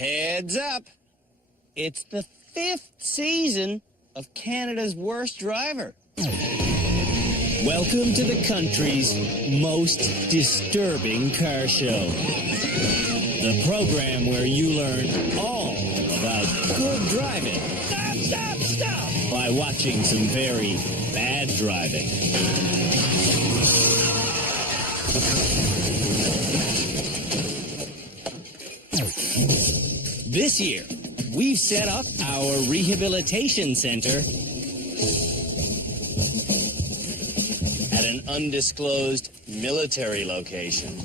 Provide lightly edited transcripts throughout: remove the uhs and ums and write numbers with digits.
Heads up. It's the 5th season of Canada's Worst Driver. Welcome to the country's most disturbing car show. The program where you learn all about good driving. Stop! By watching some very bad driving. This year, we've set up our rehabilitation center at an undisclosed military location.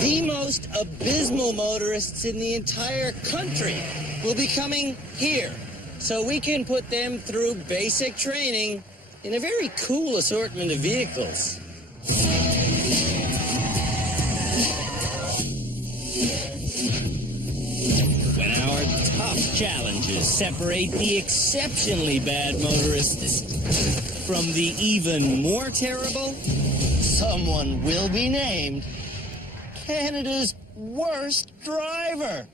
The most abysmal motorists in the entire country will be coming here, so we can put them through basic training in a very cool assortment of vehicles. When our tough challenges separate the exceptionally bad motorists from the even more terrible, someone will be named Canada's Worst Driver.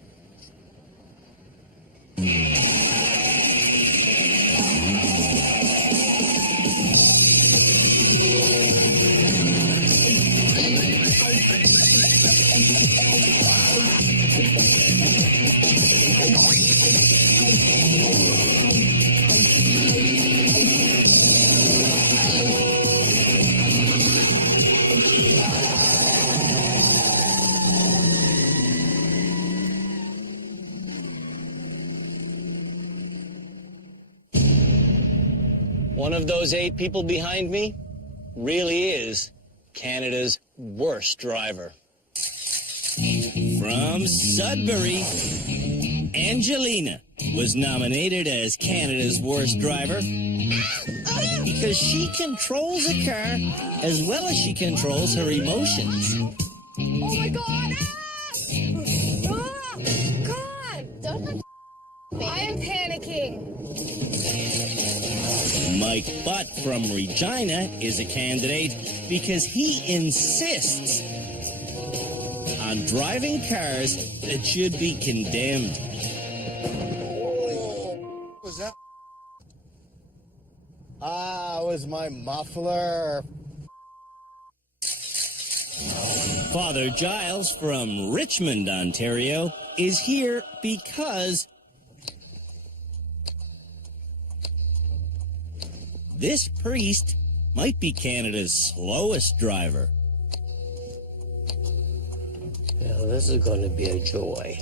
One of those 8 people behind me really is Canada's worst driver. From Sudbury, Angelina was nominated as Canada's worst driver because she controls a car as well as she controls her emotions. Oh my God! Oh, God! Don't touch me. I am panicking. Mike Butt from Regina is a candidate because he insists on driving cars that should be condemned. What was that? It was my muffler. Father Giles from Richmond, Ontario, is here because this priest might be Canada's slowest driver. Now, this is going to be a joy.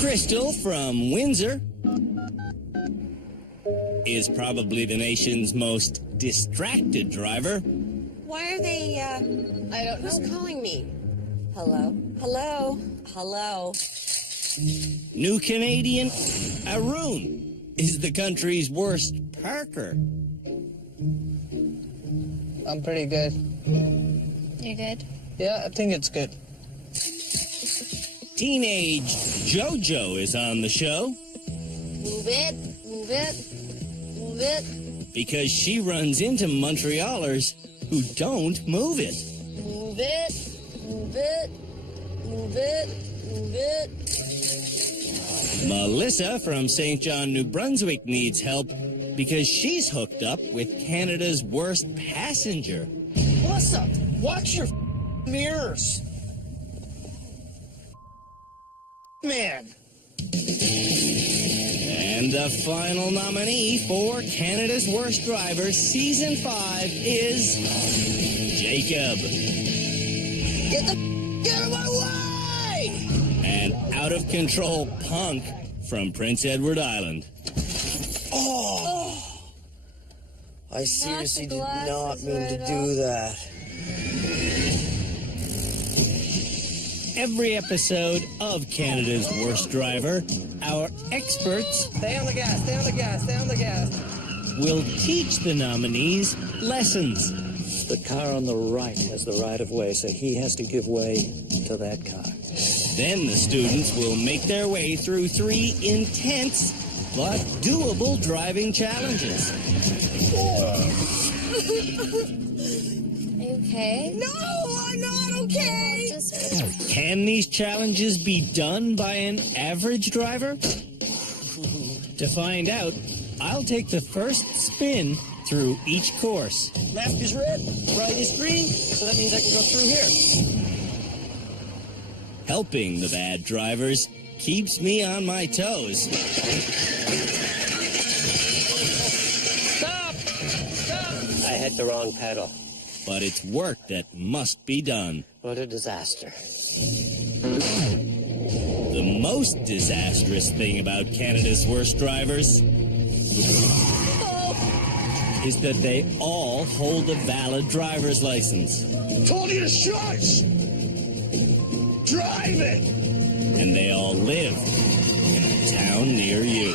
Crystal from Windsor is probably the nation's most distracted driver. Why are they, I don't who's know. calling me? Hello? Hello? Hello? New Canadian Arun is the country's worst parker. I'm pretty good. You good? Yeah, I think it's good. Teenage JoJo is on the show Move it, move it, move it, because she runs into Montrealers who don't move it. move it, move it, move it, move it. Melissa from St. John, New Brunswick needs help because she's hooked up with Canada's worst passenger. Melissa, watch your mirrors. Man. And the final nominee for Canada's Worst Driver Season 5 is Jacob. Get out of my way! An out-of-control punk from Prince Edward Island. Oh! I seriously did glasses not mean to right do that. Every episode of Canada's Worst Driver, our experts Stay on the gas, stay on the gas, stay on the gas. will teach the nominees lessons. The car on the right has the right-of-way, so he has to give way to that car. Then the students will make their way through 3 intense but doable driving challenges. Okay. No, I'm not okay. Just Can these challenges be done by an average driver? To find out, I'll take the first spin through each course. Left is red, right is green, so that means I can go through here. Helping the bad drivers keeps me on my toes. Stop! Stop! I hit the wrong pedal. But it's work that must be done. What a disaster. The most disastrous thing about Canada's worst drivers is that they all hold a valid driver's license. Told you to shush! Drive it! And they all live in a town near you.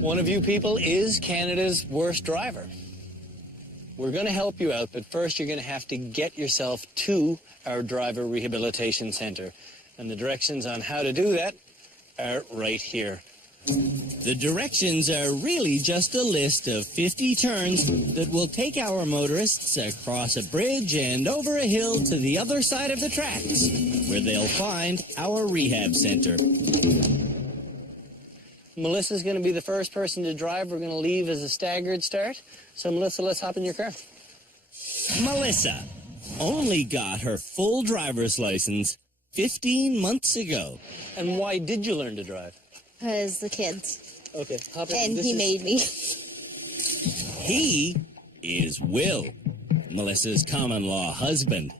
One of you people is Canada's worst driver. We're going to help you out, but first you're going to have to get yourself to our driver rehabilitation center. And the directions on how to do that are right here. The directions are really just a list of 50 turns that will take our motorists across a bridge and over a hill to the other side of the tracks, where they'll find our rehab center. Melissa's going to be the first person to drive. We're going to leave as a staggered start. So, Melissa, let's hop in your car. Melissa only got her full driver's license 15 months ago. And why did you learn to drive? because the kids. Okay, hop in. And This he is- made me. He is Will, Melissa's common-law husband.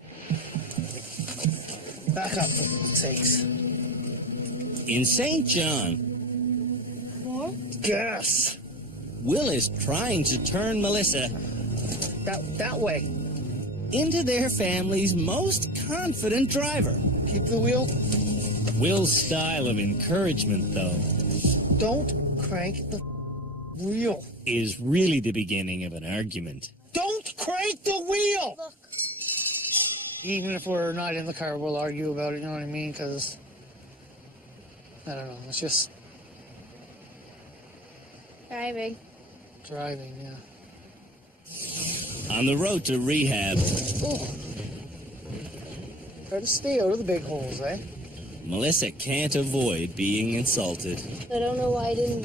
Back up, for sakes. In St. John, Gas. Will is trying to turn Melissa That way. into their family's most confident driver. Keep the wheel. Will's style of encouragement, though, Don't crank the wheel. is really the beginning of an argument. Don't crank the wheel! Look. Even if we're not in the car, we'll argue about it, you know what I mean? Because, I don't know, it's just Driving. driving, yeah. On the road to rehab, Try to stay out of the big holes, eh? Melissa can't avoid being insulted. I don't know why I didn't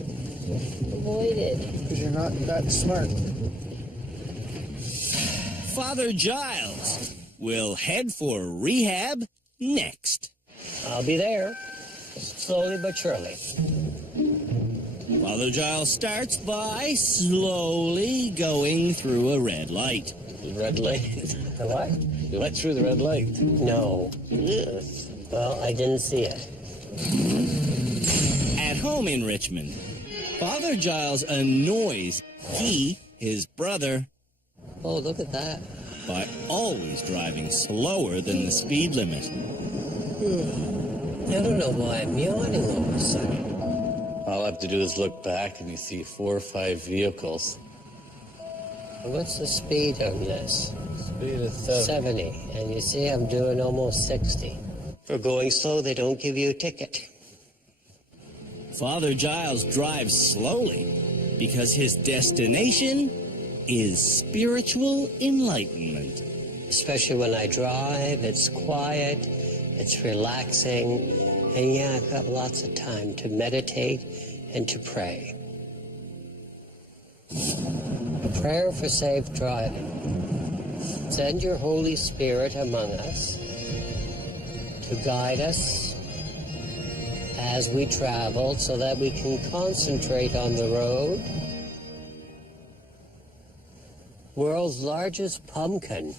avoid it. Because you're not that smart. Father Giles will head for rehab next. I'll be there, slowly but surely. Father Giles starts by slowly going through a red light. Red light? The what? You went through the red light. No. Well, I didn't see it. At home in Richmond, Father Giles annoys his brother, Oh, look at that. by always driving slower than the speed limit. I don't know why I'm yawning all of a sudden. All I have to do is look back and you see 4 or 5 vehicles. What's the speed on this? Speed is 70. 70. And you see I'm doing almost 60. For going slow, they don't give you a ticket. Father Giles drives slowly because his destination is spiritual enlightenment. Especially when I drive, it's quiet, it's relaxing, and yeah, I've got lots of time to meditate and to pray. A prayer for safe driving. Send your Holy Spirit among us to guide us as we travel so that we can concentrate on the road. World's largest pumpkin.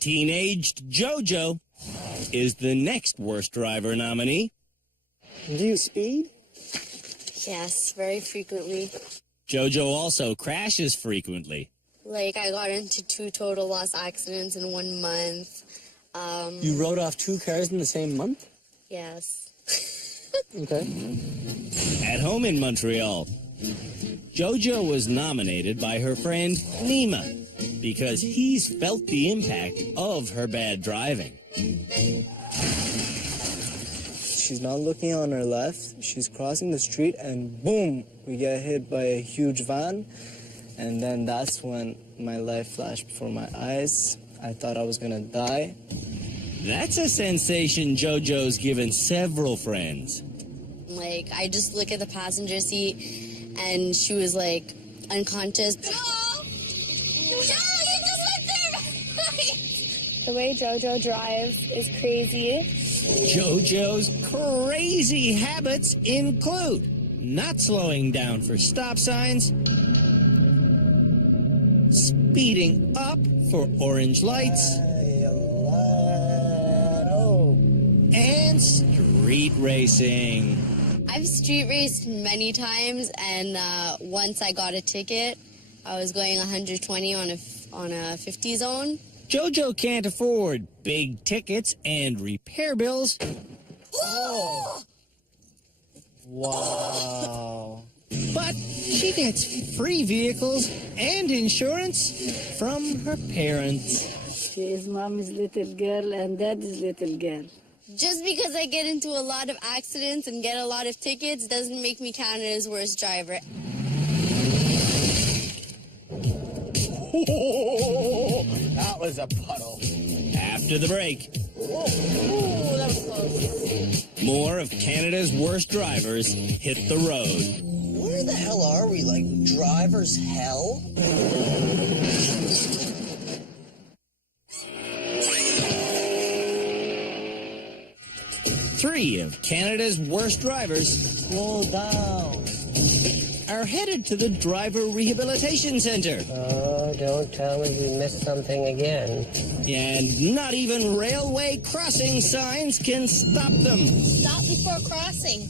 Teenaged Jojo is the next worst driver nominee. Do you speed? Yes, very frequently. Jojo also crashes frequently. Like, I got into 2 total loss accidents in 1 month. You wrote off 2 cars in the same month? Yes. Okay. At home in Montreal, JoJo was nominated by her friend Nima because he's felt the impact of her bad driving. She's not looking on her left. She's crossing the street and boom, we get hit by a huge van. And then that's when my life flashed before my eyes. I thought I was gonna die. That's a sensation JoJo's given several friends. Like, I just look at the passenger seat, and she was, like, unconscious. Joe! Joe, you just went there! The way JoJo drives is crazy. JoJo's crazy habits include not slowing down for stop signs, speeding up for orange lights, and street racing. I've street raced many times, and once I got a ticket. I was going 120 on a 50 zone. JoJo can't afford big tickets and repair bills. Oh. Wow. But she gets free vehicles and insurance from her parents. She is mommy's little girl and daddy's little girl. Just because I get into a lot of accidents and get a lot of tickets doesn't make me Canada's worst driver. That was a puddle. After the break, Ooh, that was close. more of Canada's worst drivers hit the road. Where the hell are we? Like, driver's hell? Three of Canada's worst drivers, Slow down. are headed to the Driver Rehabilitation Center. Oh, don't tell me we missed something again. And not even railway crossing signs can stop them. Stop before crossing.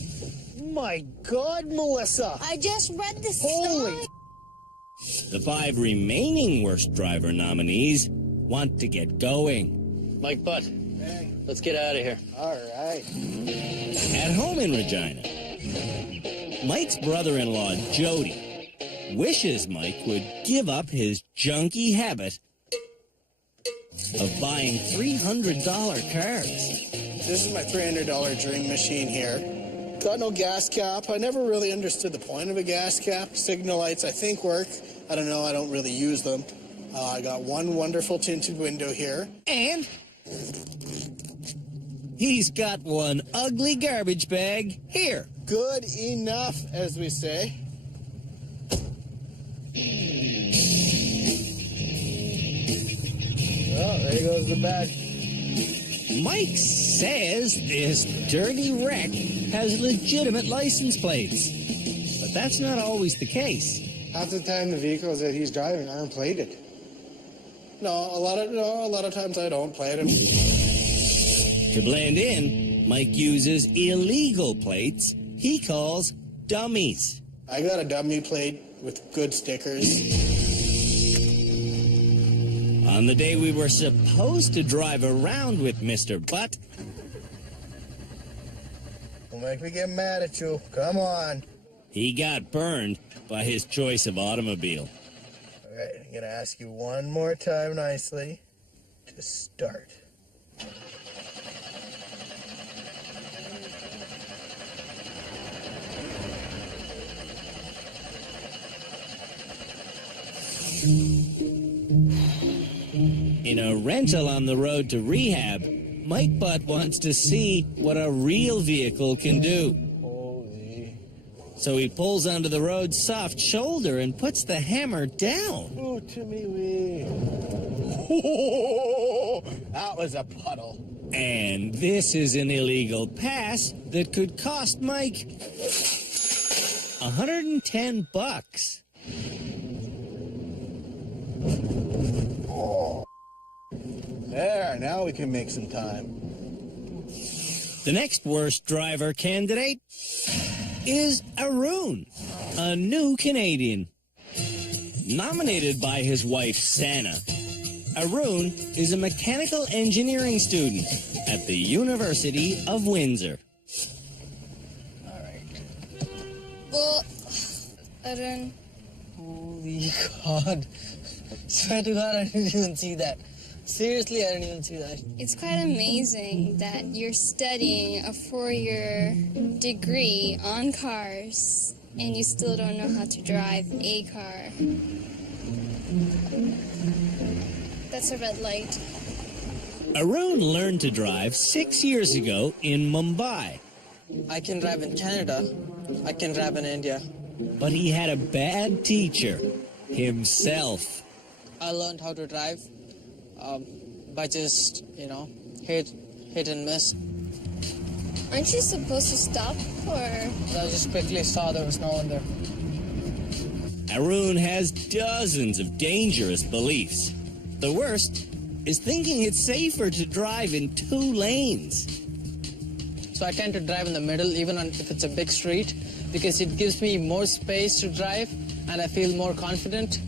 My God, Melissa. I just read this Holy. sign. The 5 remaining worst driver nominees want to get going. Mike Butt, let's get out of here. All right. At home in Regina, Mike's brother-in-law, Jody, wishes Mike would give up his junky habit of buying $300 cars. This is my $300 dream machine here. Got no gas cap. I never really understood the point of a gas cap. Signal lights, I think, work. I don't know. I don't really use them. I got one wonderful tinted window here. And he's got one ugly garbage bag here. Good enough, as we say. Oh, there goes the bag. Mike says this dirty wreck has legitimate license plates. But that's not always the case. Half the time, the vehicles that he's driving aren't plated. No, a lot of times I don't plate them. To blend in, Mike uses illegal plates he calls dummies. I got a dummy plate with good stickers. On the day we were supposed to drive around with Mr. Butt, Don't make me get mad at you. Come on. he got burned by his choice of automobile. All right, I'm going to ask you one more time nicely to start. In a rental on the road to rehab, Mike Butt wants to see what a real vehicle can do. Holy. So he pulls onto the road's soft shoulder and puts the hammer down. Oh, Timmy wee. That was a puddle. And this is an illegal pass that could cost Mike $110. There, now we can make some time. The next worst driver candidate is Arun, a new Canadian. Nominated by his wife, Sana, Arun is a mechanical engineering student at the University of Windsor. Well, Arun. Holy God. Swear to God, I didn't even see that. Seriously, I didn't even see that. It's quite amazing that you're studying a 4-year degree on cars and you still don't know how to drive a car. That's a red light. Arun learned to drive 6 years ago in Mumbai. I can drive in Canada. I can drive in India. But he had a bad teacher, himself. I learned how to drive by just, hit and miss. Aren't you supposed to stop or? I just quickly saw there was no one there. Arun has dozens of dangerous beliefs. The worst is thinking it's safer to drive in 2 lanes. So I tend to drive in the middle, even if it's a big street, because it gives me more space to drive and I feel more confident.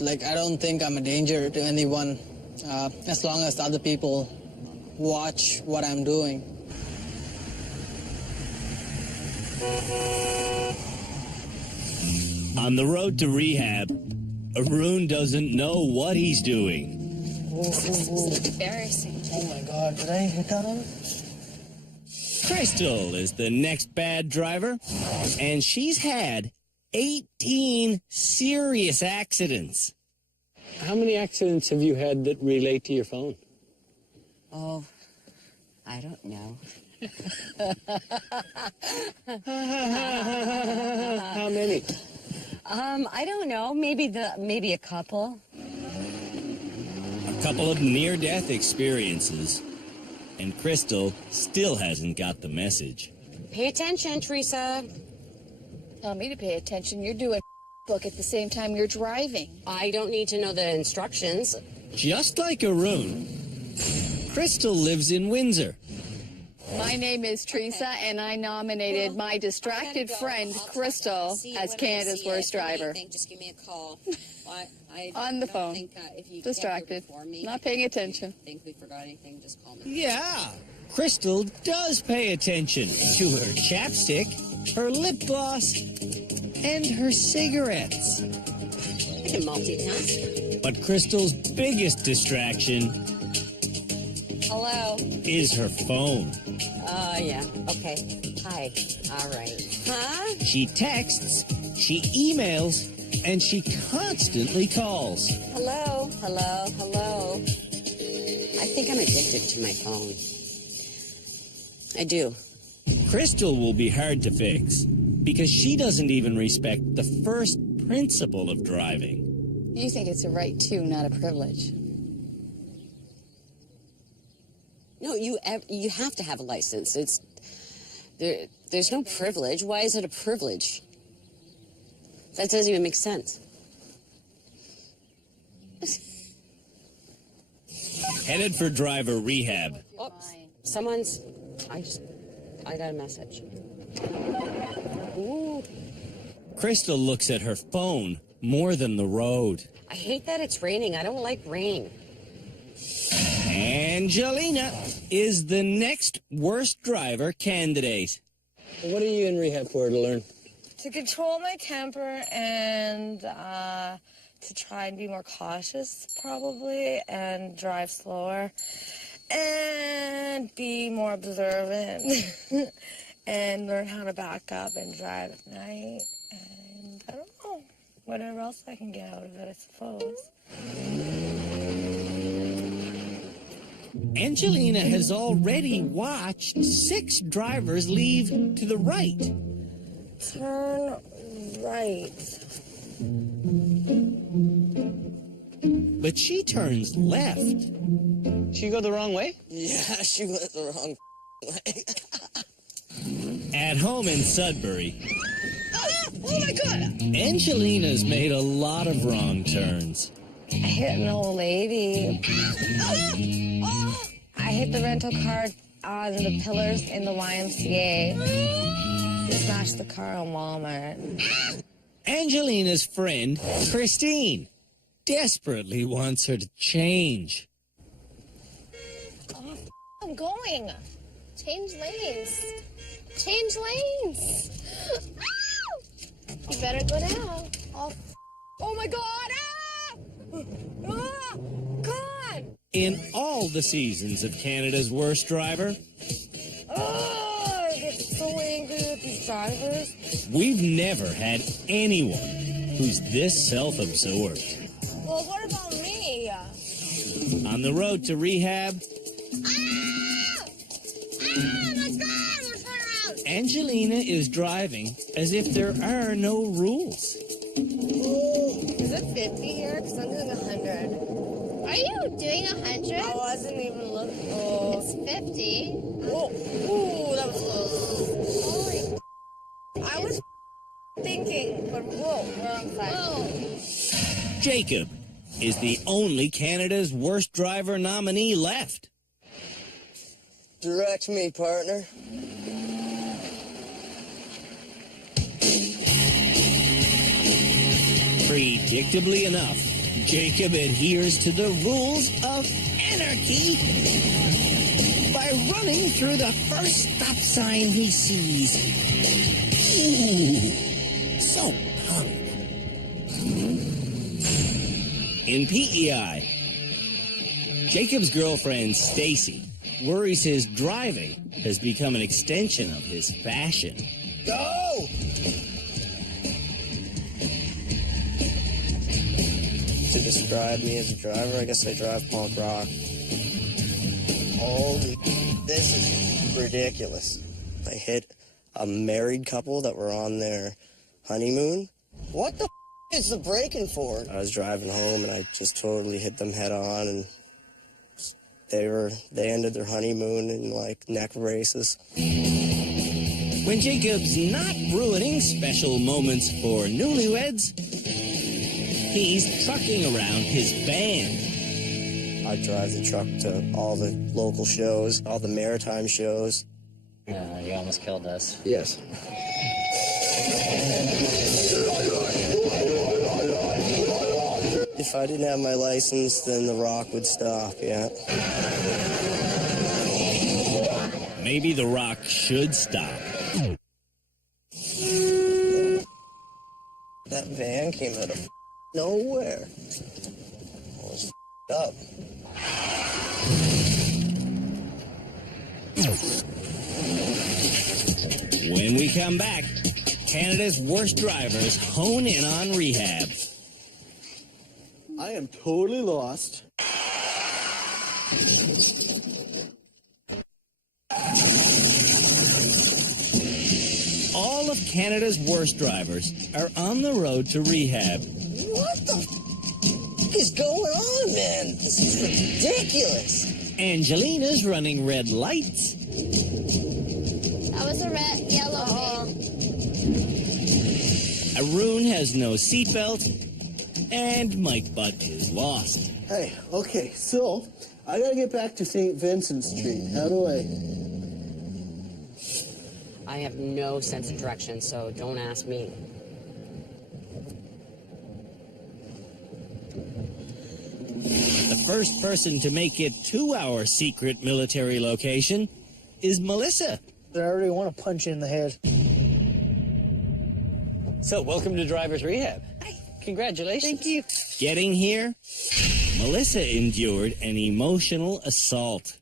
Like, I don't think I'm a danger to anyone as long as other people watch what I'm doing. On the road to rehab, Arun doesn't know what he's doing. It's embarrassing. Oh my God, did I hit on him? Crystal is the next bad driver, and she's had 18 serious accidents. How many accidents have you had that relate to your phone? Oh, I don't know. How many? I don't know. Maybe a couple. A couple of near-death experiences, and Crystal still hasn't got the message. Pay attention, Teresa. Tell me to pay attention. You're doing book at the same time you're driving. I don't need to know the instructions. Just like Arun, Crystal lives in Windsor. My name is Teresa, and I nominated my distracted friend, Crystal, as Canada's worst driver. Just give me a call. On the phone. Distracted. Not paying attention. Think we forgot anything, just call me. Yeah, Crystal does pay attention to her chapstick, her lip gloss, and her cigarettes. You can multitask. But Crystal's biggest distraction Hello. is her phone. Yeah. Okay. Hi. All right. Huh? She texts, she emails, and she constantly calls. Hello. Hello. Hello. I think I'm addicted to my phone. I do. Crystal will be hard to fix because she doesn't even respect the first principle of driving. You think it's a right, too, not a privilege. No, you have to have a license. There's no privilege. Why is it a privilege? That doesn't even make sense. Headed for driver rehab. Oops. I got a message. Ooh. Crystal looks at her phone more than the road. I hate that it's raining. I don't like rain. Angelina is the next worst driver candidate. What are you in rehab for to learn? To control my temper and to try and be more cautious, probably, and drive slower and be more observant and learn how to back up and drive at night. And I don't know, whatever else I can get out of it, I suppose. Angelina has already watched 6 drivers leave to the right. Turn right. But she turns left. She go the wrong way? Yeah, she went the wrong way. At home in Sudbury, Oh my God! Angelina's made a lot of wrong turns. I hit an old lady. I hit the rental car on the pillars in the YMCA. We smashed the car on Walmart. Angelina's friend, Christine, desperately wants her to change. Oh, I'm going. Change lanes. Change lanes. You better go now. Oh my God. God. In all the seasons of Canada's Worst Driver, Oh, I get so angry with these drivers. we've never had anyone who's this self-absorbed. Well, what about me? On the road to rehab, Angelina is driving as if there are no rules. Is it 50 here? Because I'm doing 100. Are you doing 100? I wasn't even looking. Oh. It's 50. Whoa. Ooh, that was close. I was thinking, but whoa, wrong side. Jacob is the only Canada's Worst Driver nominee left. Direct me, partner. Predictably enough, Jacob adheres to the rules of anarchy by running through the first stop sign he sees. Ooh, so punk. In PEI, Jacob's girlfriend, Stacy, worries his driving has become an extension of his fashion. Go! To describe me as a driver, I guess I drive punk rock. Holy, this is ridiculous. I hit a married couple that were on their honeymoon. What the is the braking for? I was driving home and I just totally hit them head on, and they ended their honeymoon in like neck braces. When Jacob's not ruining special moments for newlyweds, he's trucking around his band. I drive the truck to all the local shows, all the maritime shows. Yeah, you almost killed us. Yes. If I didn't have my license, then the rock would stop, yeah. Maybe the rock should stop. That van came out of nowhere. I was up. When we come back, Canada's Worst Drivers hone in on rehab. I am totally lost. All of Canada's Worst Drivers are on the road to rehab. What the is going on, man? This is ridiculous. Angelina's running red lights. That was a yellow babe. Arun has no seatbelt, and Mike Butt is lost. Hey, okay, so I gotta get back to St. Vincent Street. How do I? I have no sense of direction, so don't ask me. The first person to make it to our secret military location is Melissa. I already want to punch you in the head. So, welcome to Driver's Rehab. Congratulations. Thank you. Getting here, Melissa endured an emotional assault.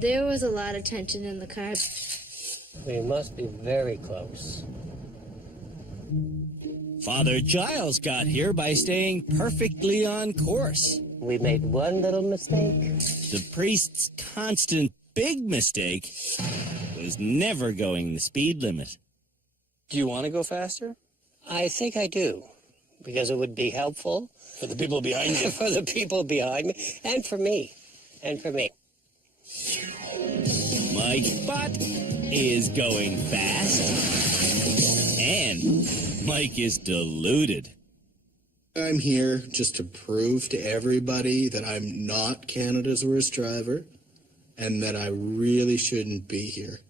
There was a lot of tension in the car. We must be very close. Father Giles got here by staying perfectly on course. We made one little mistake. The priest's constant big mistake was never going the speed limit. Do you want to go faster? I think I do, because it would be helpful. For the people behind you. For the people behind me, and for me. And for me. Mike Butt is going fast, and Mike is deluded. I'm here just to prove to everybody that I'm not Canada's worst driver and that I really shouldn't be here.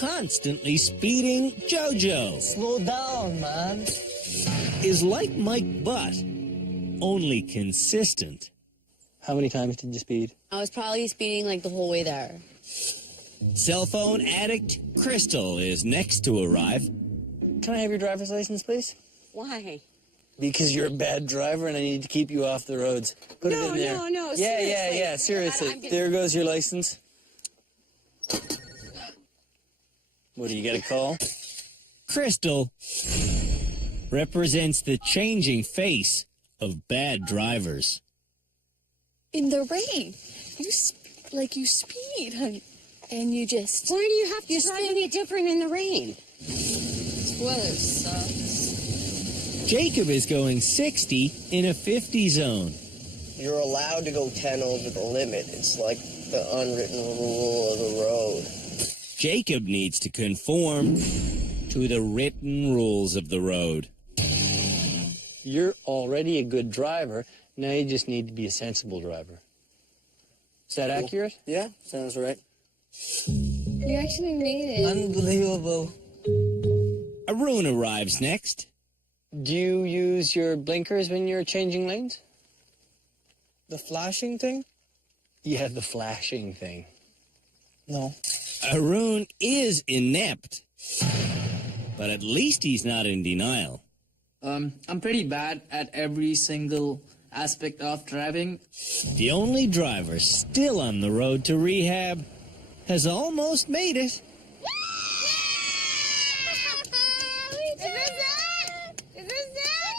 Constantly speeding JoJo. Slow down, man. is like Mike Butt, only consistent. How many times did you speed? I was probably speeding like the whole way there. Cell phone addict Crystal is next to arrive. Can I have your driver's license, please? Why? Because you're a bad driver and I need to keep you off the roads. Put it in there. No, Yeah, seriously. seriously. There goes your license. What, do you get a call? Crystal represents the changing face of bad drivers. In the rain, you speed, honey, and you just. Why do you have to drive any different in the rain? This weather sucks. Jacob is going 60 in a 50 zone. You're allowed to go 10 over the limit. It's like the unwritten rule of the road. Jacob needs to conform to the written rules of the road. You're already a good driver. Now you just need to be a sensible driver. Is that accurate? Yeah, sounds right. You actually made it. Unbelievable. Arun arrives next. Do you use your blinkers when you're changing lanes? The flashing thing? Yeah, the flashing thing. No. Arun is inept, but at least he's not in denial. I'm pretty bad at every single aspect of driving. The only driver still on the road to rehab has almost made it. Is this it?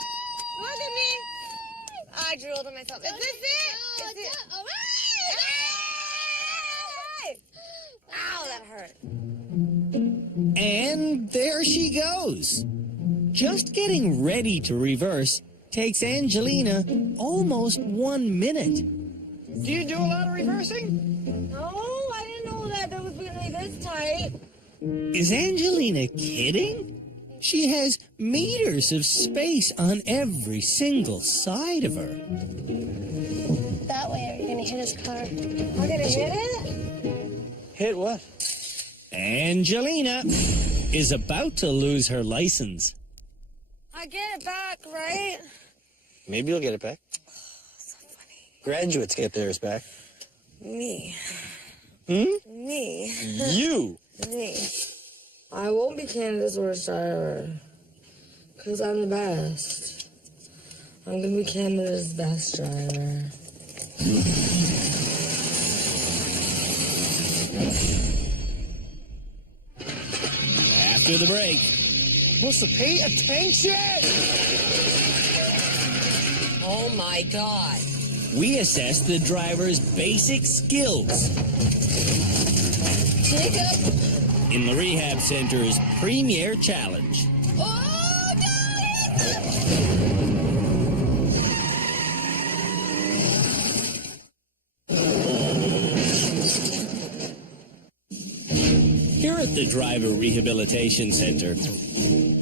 Look at me. I drooled on myself. Is this it? Is it? Ow, that hurt. And there she goes. Just getting ready to reverse takes Angelina almost 1 minute. Do you do a lot of reversing? No, I didn't know that was really this tight. Is Angelina kidding? She has meters of space on every single side of her. That way, are you gonna hit his car? I'm gonna hit it? Hit what? Angelina is about to lose her license. I get it back, right? Maybe you'll get it back. So funny. Graduates get theirs back. Me. Me? You! Me. I won't be Canada's worst driver. Because I'm the best. I'm going to be Canada's best driver. After the break. Melissa, pay attention! Oh my God. We assess the driver's basic skills. Jacob! In the Rehab Center's Premier Challenge. Oh, got Here at the Driver Rehabilitation Center,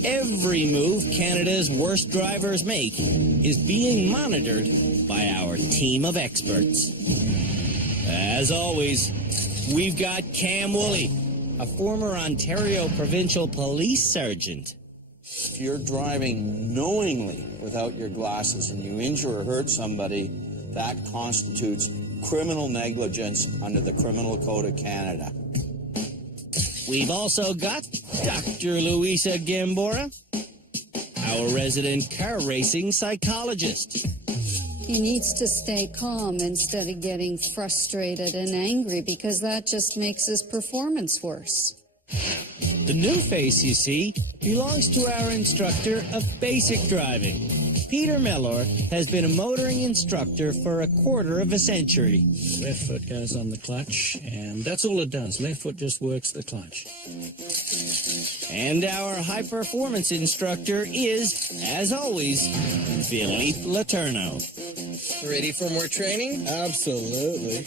every move Canada's worst drivers make is being monitored by our team of experts. As always, we've got Cam Woolley, a former Ontario Provincial Police Sergeant. If you're driving knowingly without your glasses and you injure or hurt somebody, that constitutes criminal negligence under the Criminal Code of Canada. We've also got Dr. Luisa Gambora, our resident car racing psychologist. He needs to stay calm instead of getting frustrated and angry because that just makes his performance worse. The new face you see belongs to our instructor of basic driving. Peter Mellor has been a motoring instructor for a quarter of a century. Left foot goes on the clutch, and that's all it does. Left foot just works the clutch. And our high-performance instructor is, as always, Philippe Letourneau. Ready for more training? Absolutely.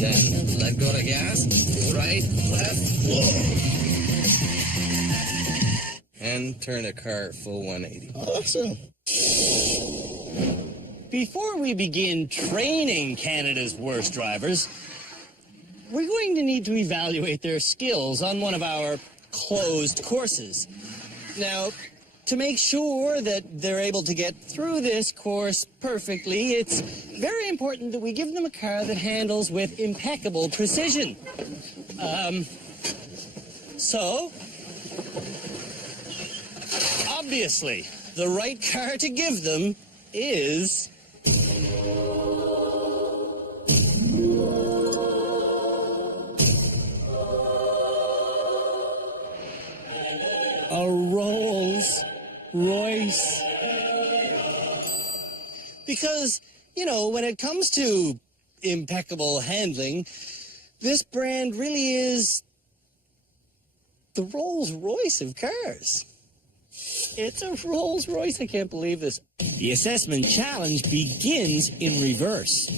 Then let go the gas. Right, left, whoa. And turn the car full 180. Awesome. Before we begin training Canada's worst drivers, we're going to need to evaluate their skills on one of our closed courses. Now, to make sure that they're able to get through this course perfectly, it's very important that we give them a car that handles with impeccable precision. So, obviously, the right car to give them is... a Rolls Royce. Because, you know, when it comes to impeccable handling, this brand really is the Rolls Royce of cars. It's a Rolls Royce. I can't believe this. The assessment challenge begins in reverse.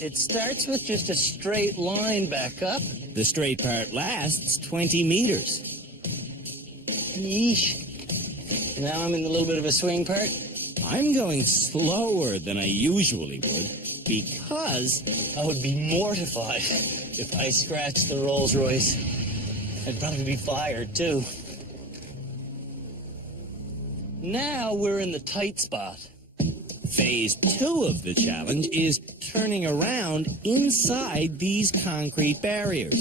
It starts with just a straight line back up. The straight part lasts 20 meters. Yeesh. Now I'm in a little bit of a swing part. I'm going slower than I usually would because I would be mortified if I scratched the Rolls Royce. I'd probably be fired too. Now we're in the tight spot. Phase 2 of the challenge is turning around inside these concrete barriers.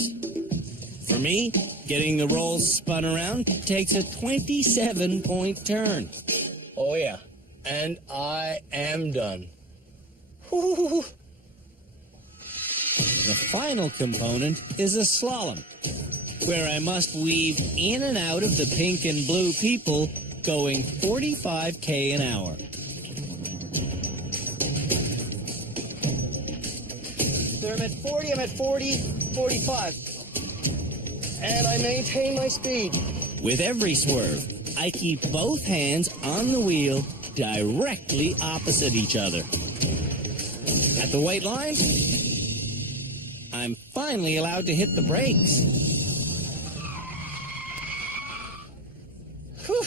For me, getting the rolls spun around takes a 27-point turn. Oh yeah, and I am done. Woo-hoo-hoo. The final component is a slalom, where I must weave in and out of the pink and blue people going 45k an hour. There I'm at 40, I'm at 40, 45. And I maintain my speed. With every swerve, I keep both hands on the wheel directly opposite each other. At the white line, I'm finally allowed to hit the brakes. Whew.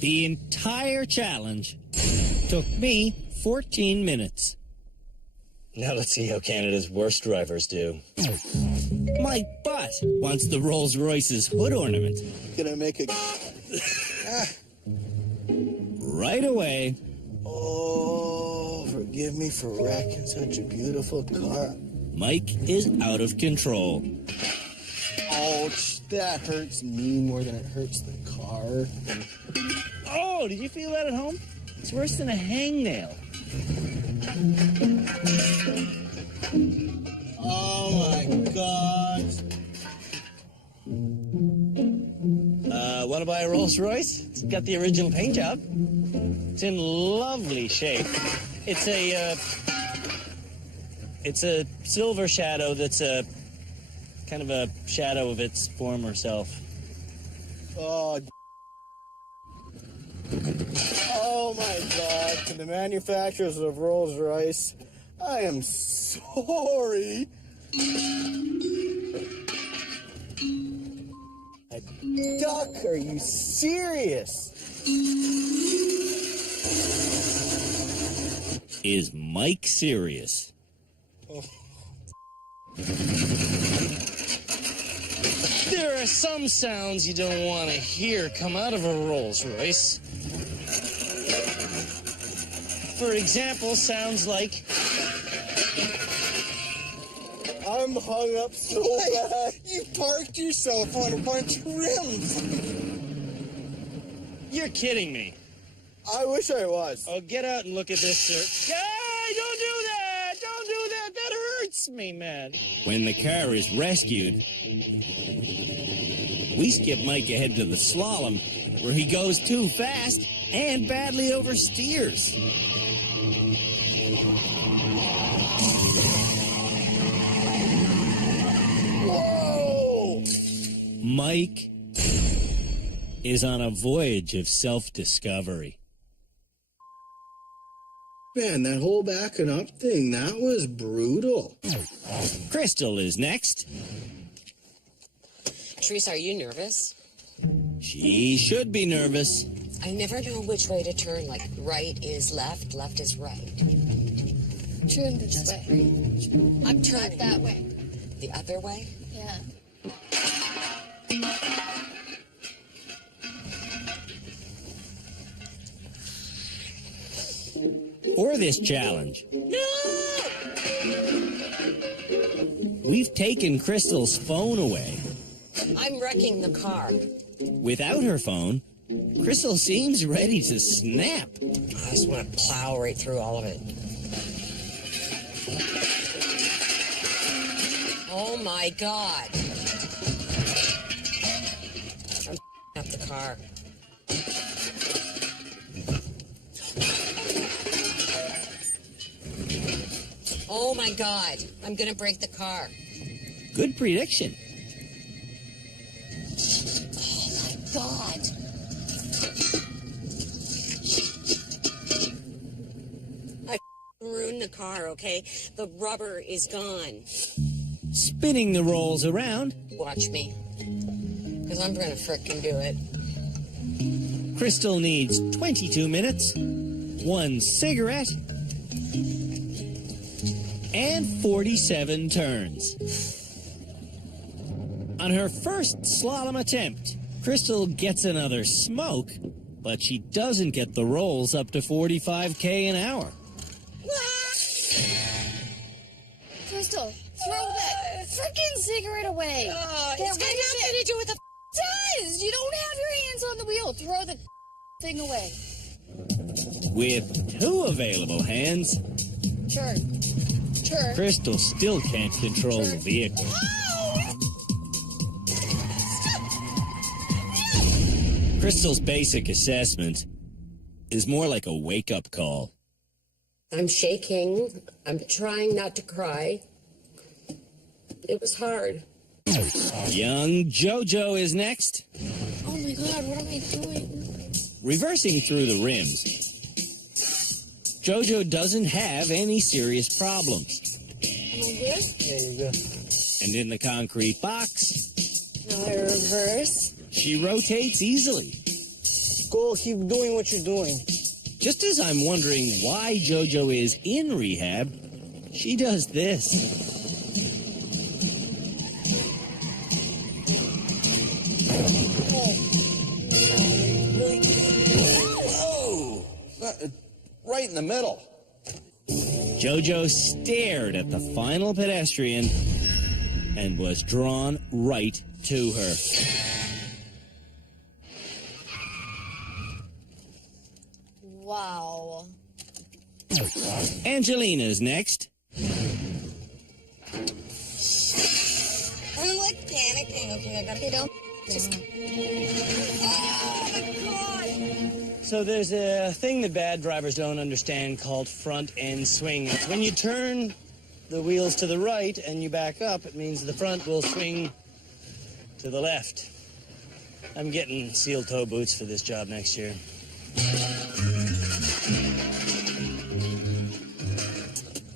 The entire challenge took me 14 minutes. Now let's see how Canada's worst drivers do. My butt wants the Rolls Royce's hood ornament. Gonna make it. Right away. Oh, forgive me for wrecking such a beautiful car. Mike is out of control. Ouch, that hurts me more than it hurts the car. Oh, did you feel that at home? It's worse than a hangnail. Oh my God. Want to buy a Rolls Royce? It's got the original paint job. It's in lovely shape. It's a silver shadow that's a kind of a shadow of its former self. Oh my God. To the manufacturers of Rolls Royce, I am sorry. A duck? Are you serious? Is Mike serious? Oh. There are some sounds you don't want to hear come out of a Rolls Royce. For example, sounds like... I'm hung up so bad. You parked yourself on a bunch of rims. You're kidding me. I wish I was. Oh, get out and look at this, sir. Hey, don't do that! Don't do that! That hurts me, man. When the car is rescued, we skip Mike ahead to the slalom, where he goes too fast and badly oversteers. Whoa! Mike is on a voyage of self-discovery. Man, that whole backing up thing, that was brutal. Crystal is next. Teresa, are you nervous? She should be nervous. I never know which way to turn. Like, right is left, left is right. Turn this way. I'm turning. Not that way. The other way? Yeah. or this challenge. We've taken Crystal's phone away. I'm wrecking the car. Without her phone, Crystal seems ready to snap. I just want to plow right through all of it. Oh my God. I'm up the car. Oh my God. I'm going to break the car. Good prediction. God. I ruined the car, okay? The rubber is gone. Spinning the rolls around, Watch me. Because I'm going to frickin' do it. Crystal needs 22 minutes, 1 cigarette, and 47 turns. On her first slalom attempt, Crystal gets another smoke, but she doesn't get the rolls up to 45k an hour. Crystal, throw that freaking cigarette away. It's got nothing to do with the does. You don't have your hands on the wheel. Throw the thing away. With 2 available hands, Turn. Crystal still can't control the vehicle. Crystal's basic assessment is more like a wake-up call. I'm shaking. I'm trying not to cry. It was hard. Young Jojo is next. Oh my God, what am I doing? Reversing through the rims. Jojo doesn't have any serious problems. Am I good? There you go. And in the concrete box, Now I reverse. she rotates easily. Go, keep doing what you're doing. Just as I'm wondering why Jojo is in rehab, she does this. Whoa! Right in the middle. Jojo stared at the final pedestrian and was drawn right to her. Wow. Angelina's next. I'm like panicking. Okay, I gotta get down. Just. Oh my God! So there's a thing that bad drivers don't understand called front end swing. It's when you turn the wheels to the right and you back up, it means the front will swing to the left. I'm getting steel toe boots for this job next year.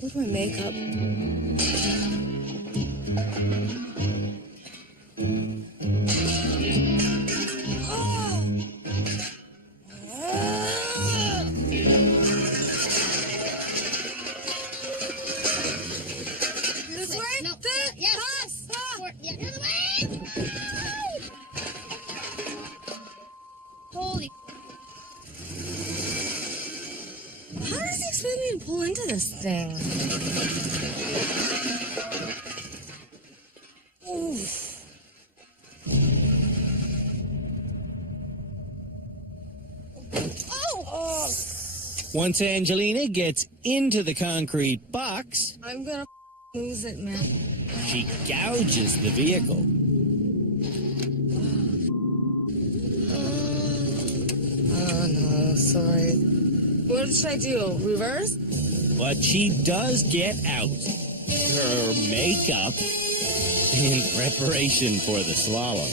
Look at my makeup. This way? No. Yes. Yeah, the other way. Holy. How does he expect me to pull into this thing? Oof. Oh! Once Angelina gets into the concrete box, I'm gonna lose it, man. she gouges the vehicle. Oh no, sorry. What should I do? Reverse? But she does get out her makeup in preparation for the slalom.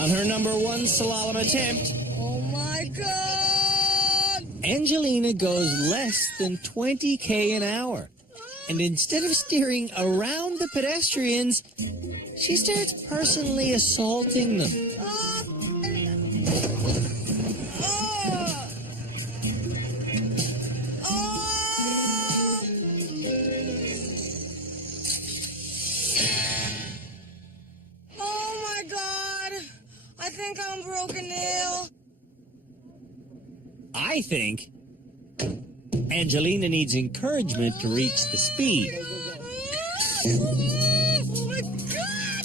On her number 1 slalom attempt, Oh my God! Angelina goes less than 20k an hour. And instead of steering around the pedestrians, she starts personally assaulting them. Oh my God! I think I'm broken nail. I think Angelina needs encouragement to reach the speed. Oh my God!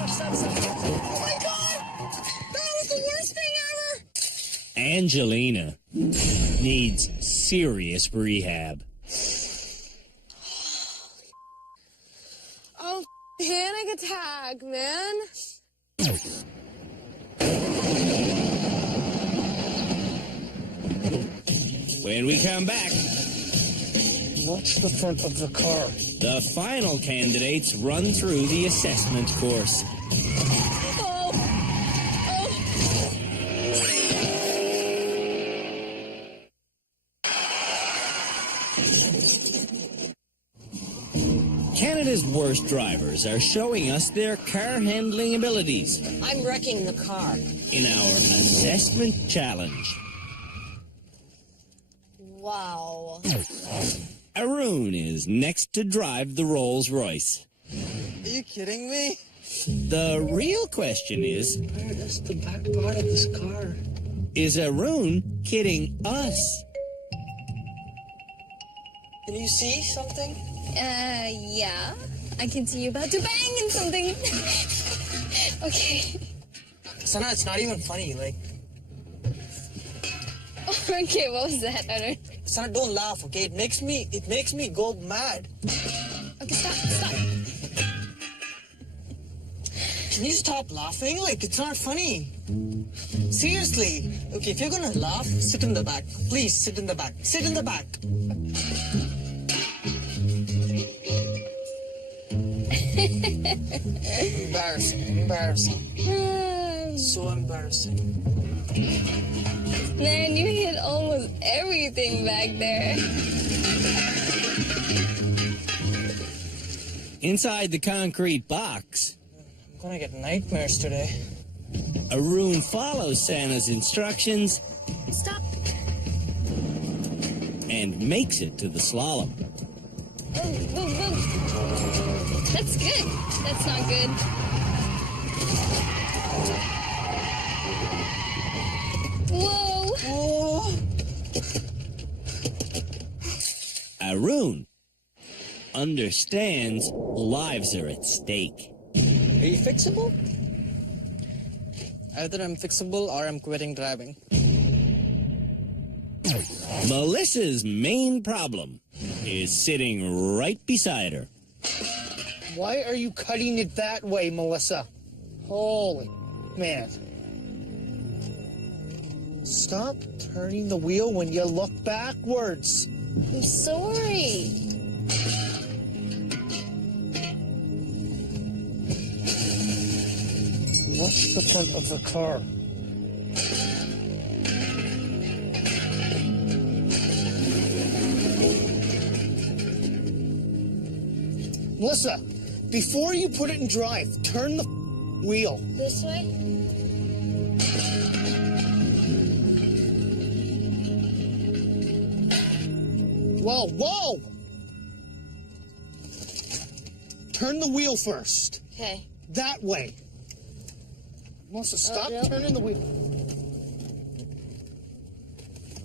Oh my God! That was the worst thing ever! Angelina needs serious rehab. Oh, panic attack, man. When we come back, watch the front of the car. The final candidates run through the assessment course. Canada's worst drivers are showing us their car handling abilities I'm wrecking the car. in our assessment challenge. Wow. Arun is next to drive the Rolls Royce. Are you kidding me? The real question is, That's the back part of this car. is Arun kidding us? Can you see something? Yeah. I can see you about to bang in something. Okay. Sana, it's not even funny. Like, Okay, what was that? I don't... Sana, don't laugh, okay? It makes me go mad. Okay, stop. Can you stop laughing? Like, it's not funny. Seriously. Okay, if you're gonna laugh, sit in the back. Please, sit in the back. Sit in the back. Embarrassing. So embarrassing. Man, you hit almost everything back there. Inside the concrete box, I'm gonna get nightmares today. Arun follows Santa's instructions Stop. and makes it to the slalom. That's good. That's not good. Whoa. Oh. Arun understands lives are at stake. Are you fixable? Either I'm fixable or I'm quitting driving. Melissa's main problem is sitting right beside her. Why are you cutting it that way, Melissa? Holy man. Stop turning the wheel when you look backwards. I'm sorry. Watch the front of the car. Melissa, before you put it in drive, turn the wheel. This way? Whoa, whoa! Turn the wheel first. Okay. That way. Melissa, stop no. turning the wheel.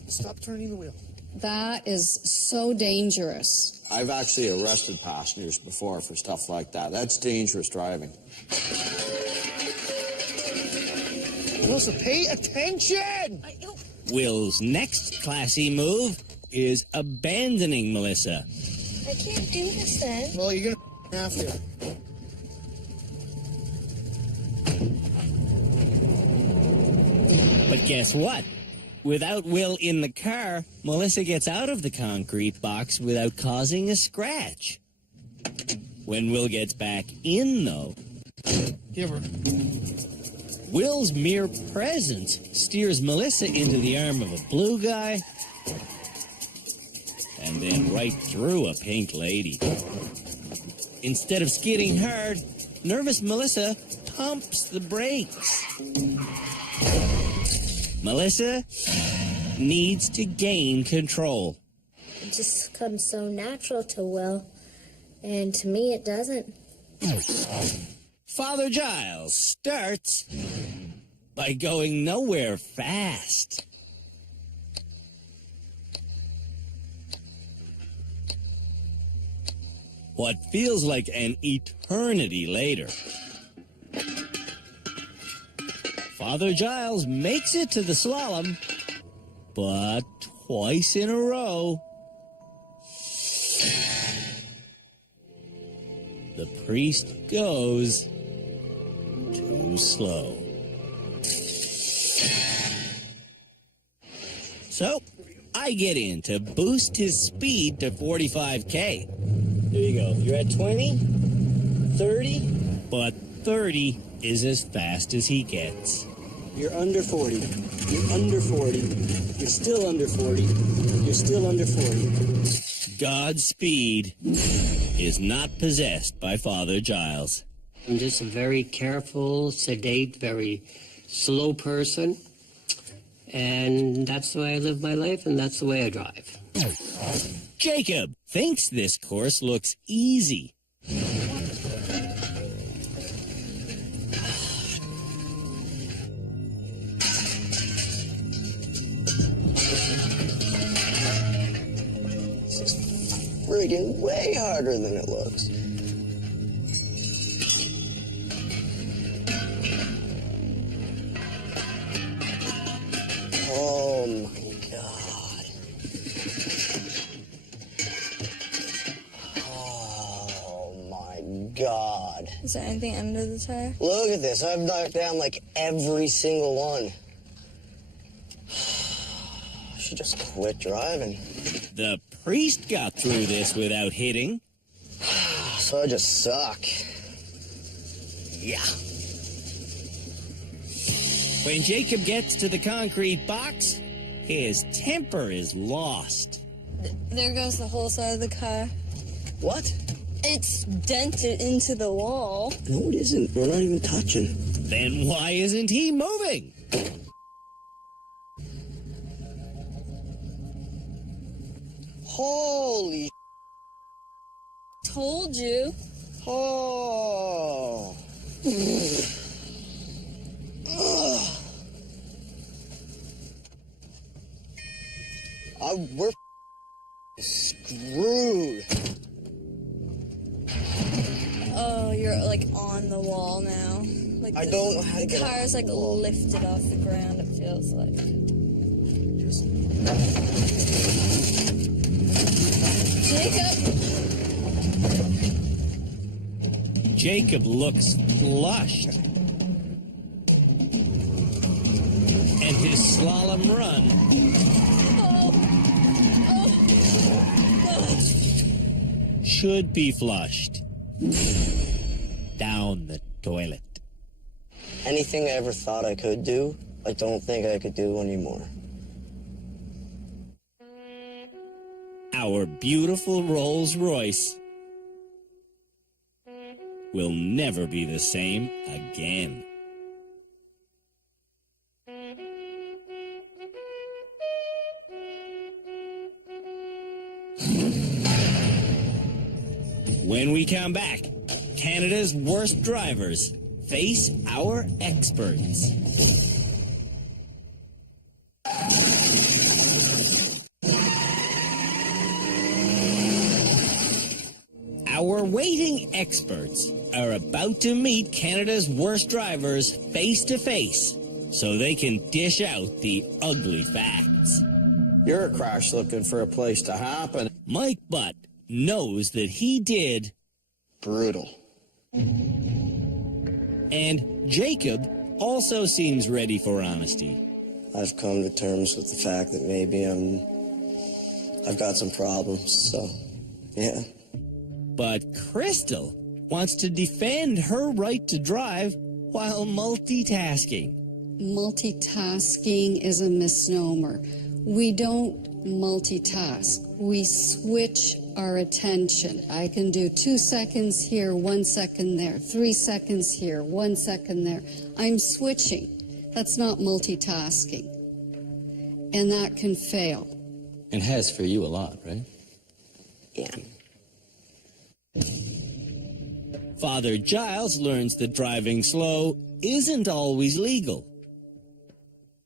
Stop turning the wheel. That is so dangerous. I've actually arrested passengers before for stuff like that. That's dangerous driving. Melissa, pay attention! Will's next classy move is abandoning Melissa. I can't do this then. Well, you're gonna have to. But guess what? Without Will in the car, Melissa gets out of the concrete box without causing a scratch. When Will gets back in, though, Give her. Will's mere presence steers Melissa into the arm of a blue guy and then right through a pink lady. Instead of skidding hard, nervous Melissa pumps the brakes. Melissa needs to gain control. It just comes so natural to Will, and to me it doesn't. Father Giles starts by going nowhere fast. what feels like an eternity later. Father Giles makes it to the slalom, but twice in a row, the priest goes too slow. So, I get in to boost his speed to 45K. There you go. You're at 20, 30. But 30 is as fast as he gets. You're under 40. You're under 40. You're still under 40. You're still under 40. God's speed is not possessed by Father Giles. I'm just a very careful, sedate, very slow person. And that's the way I live my life, and that's the way I drive. Jacob thinks this course looks easy. This is friggin' way harder than it looks. Oh my God. Oh my God. Is there anything under the tire? Look at this. I've knocked down like every single one. I should just quit driving. The priest got through this without hitting. So I just suck. Yeah. When Jacob gets to the concrete box, his temper is lost. There goes the whole side of the car. What? It's dented into the wall. No, it isn't. We're not even touching. Then why isn't he moving? Holy Told you. Oh. We're screwed. Oh, you're like on the wall now. Like I don't know how to the get off car's like the wall. lifted off the ground, it feels like. Jacob! Jacob looks flushed. And his slalom run should be flushed down the toilet. Anything I ever thought I could do, I don't think I could do anymore. Our beautiful Rolls Royce will never be the same again. When we come back, Canada's worst drivers face our experts. Our waiting experts are about to meet Canada's worst drivers face to face so they can dish out the ugly facts. You're a crash looking for a place to happen. Mike Butt knows that he did brutal. And Jacob also seems ready for honesty. I've come to terms with the fact that maybe I've got some problems, so yeah. But Crystal wants to defend her right to drive while multitasking. Multitasking is a misnomer. We don't multitask. We switch our attention. I can do 2 seconds here, 1 second there, 3 seconds here, 1 second there. I'm switching. That's not multitasking. And that can fail. It has for you a lot, right? Yeah. Father Giles learns that driving slow isn't always legal.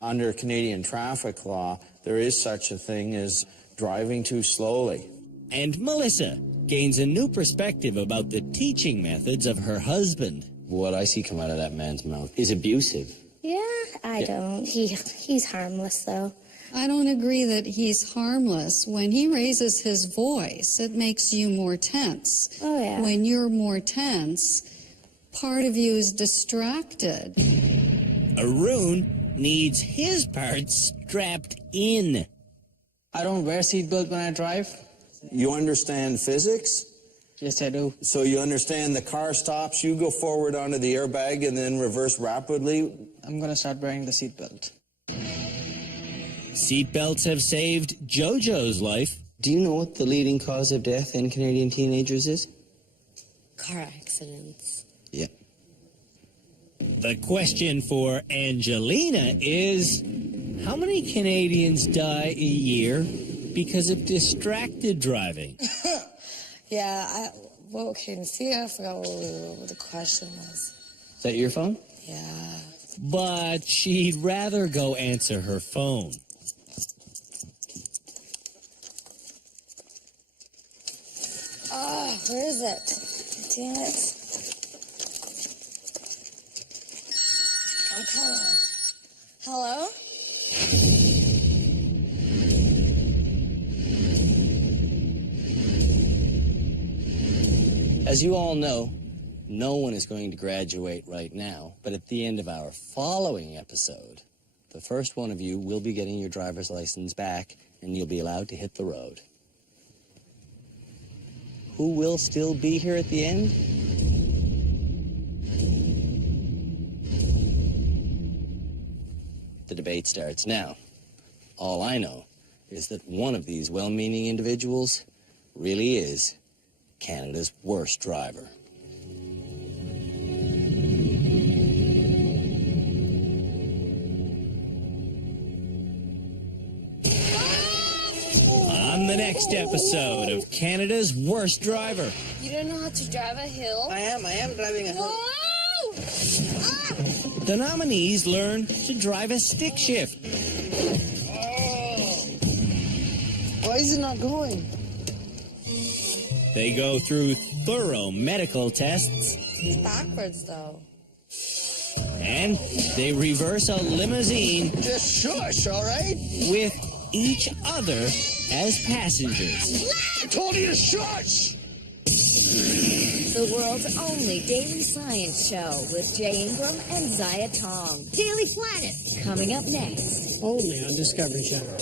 Under Canadian traffic law, there is such a thing as driving too slowly. And Melissa gains a new perspective about the teaching methods of her husband. What I see come out of that man's mouth is abusive. Yeah, I don't. He's harmless, though. I don't agree that he's harmless. When he raises his voice, it makes you more tense. Oh, yeah. When you're more tense, part of you is distracted. Arun needs his parts strapped in. I don't wear seatbelt when I drive. You understand physics? Yes, I do. So you understand the car stops, you go forward onto the airbag and then reverse rapidly? I'm going to start wearing the seatbelt. Seatbelts have saved Jojo's life. Do you know what the leading cause of death in Canadian teenagers is? Car accidents. Yeah. The question for Angelina is, how many Canadians die a year because of distracted driving? Yeah, see, I forgot what the question was. Is that your phone? Yeah. But she'd rather go answer her phone. Oh, where is it? Damn it. I'm coming. Hello? As you all know, no one is going to graduate right now, but at the end of our following episode, the first one of you will be getting your driver's license back, and you'll be allowed to hit the road. Who will still be here at the end? The debate starts now. All I know is that one of these well-meaning individuals really is Canada's worst driver. On the next episode of Canada's Worst Driver. You don't know how to drive a hill? I am driving a hill. Whoa! Ah! The nominees learn to drive a stick shift. Why is it not going? They go through thorough medical tests. It's backwards, though. And they reverse a limousine. Just shush, all right? With each other as passengers. I told you to shush! The world's only daily science show with Jay Ingram and Zaya Tong. Daily Planet, coming up next. Only on Discovery Channel.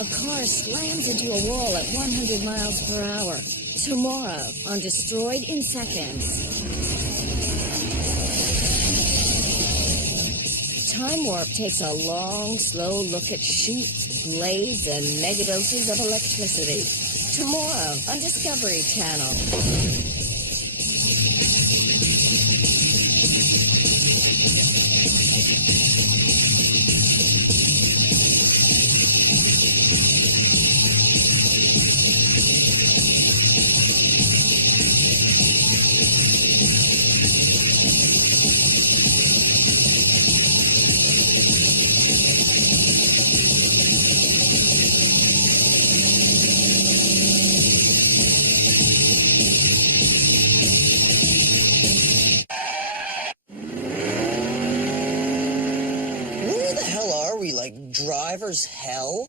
A car slams into a wall at 100 miles per hour. Tomorrow on Destroyed in Seconds. Time Warp takes a long, slow look at shoots, blades, and megadoses of electricity. Tomorrow on Discovery Channel. Driver's hell?